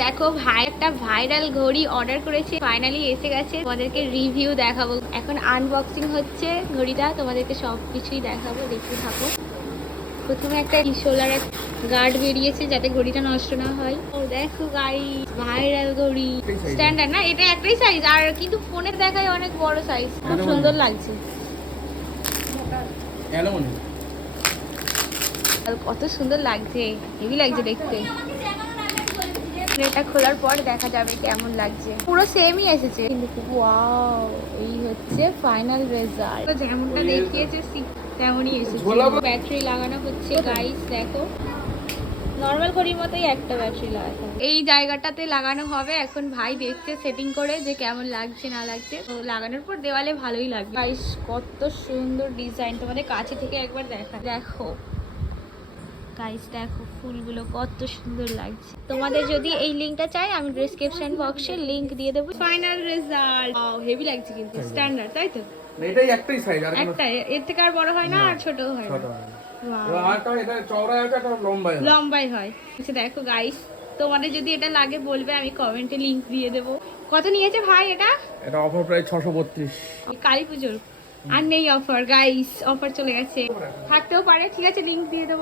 দেখো ভাই একটা ভাইরাল ঘড়ি অর্ডার করেছে, ফাইনালি এসে গেছে। তোমাদেরকে রিভিউ দেখাবো, এখন আনবক্সিং হচ্ছে ঘড়িটা, তোমাদেরকে সবকিছুই দেখাবো, দেখতে থাকো। প্রথমে একটা সোলার গার্ড বেরিয়েছে যাতে ঘড়িটা নষ্ট না হয়। ও দেখো গাইস, ভাইরাল ঘড়ি স্ট্যান্ডার্ড না, এটা একটাই সাইজ, আর কিন্তু ফোনে দেখায় অনেক বড় সাইজ। খুব সুন্দর লাগছে, কত সুন্দর লাগছে, হেভি লাগছে দেখতে। এটা খোলার পর দেখা যাবে কেমন লাগছে। পুরো সেমই এসেছে কিন্তু ওয়াও, এই হচ্ছে ফাইনাল রেজাল্ট। যেমনটা দেখিয়েছে তেমনই এসেছে। ব্যাটারি লাগানো হচ্ছে গাইস, দেখো নর্মাল ঘড়ির মতোই একটা ব্যাটারি লাগানো। এই জায়গাটাতে লাগানো হবে, এখন ভাই দেখছে সেটিং করে যে কেমন লাগছে না লাগছে। তো লাগানোর পর দেওয়ালে ভালোই লাগবে। গাইস কত সুন্দর ডিজাইন, তোমাদের কাছে থেকে একবার দেখো গাইস, দেখো ফুলগুলো কত সুন্দর লাগছে। তোমাদের যদি এই লিংকটা চাই আমি ডেসক্রিপশন বক্সে লিংক দিয়ে দেবো। ফাইনাল রেজাল্ট, ওয়াও হেভি লাগছে কিন্তু স্ট্যান্ডার্ড, তাই তো? এটাই একটাই সাইজ, আর একটাই, এর থেকে আর বড় হয় না আর ছোট হয় না। আরটা এটা চওড়া আছে, এটা লম্বাই হয়। আচ্ছা দেখো গাইস, তোমাদের যদি এটা লাগে বলবে, আমি কমেন্টে লিংক দিয়ে দেবো। কত নিয়েছে ভাই এটা? এটা অফার প্রাইস 632। কালী পুজোর আর নেই অফার গাইস, অফার চলে গেছে, থাকতেও পারে। ঠিক আছে, লিংক দিয়ে দেবো।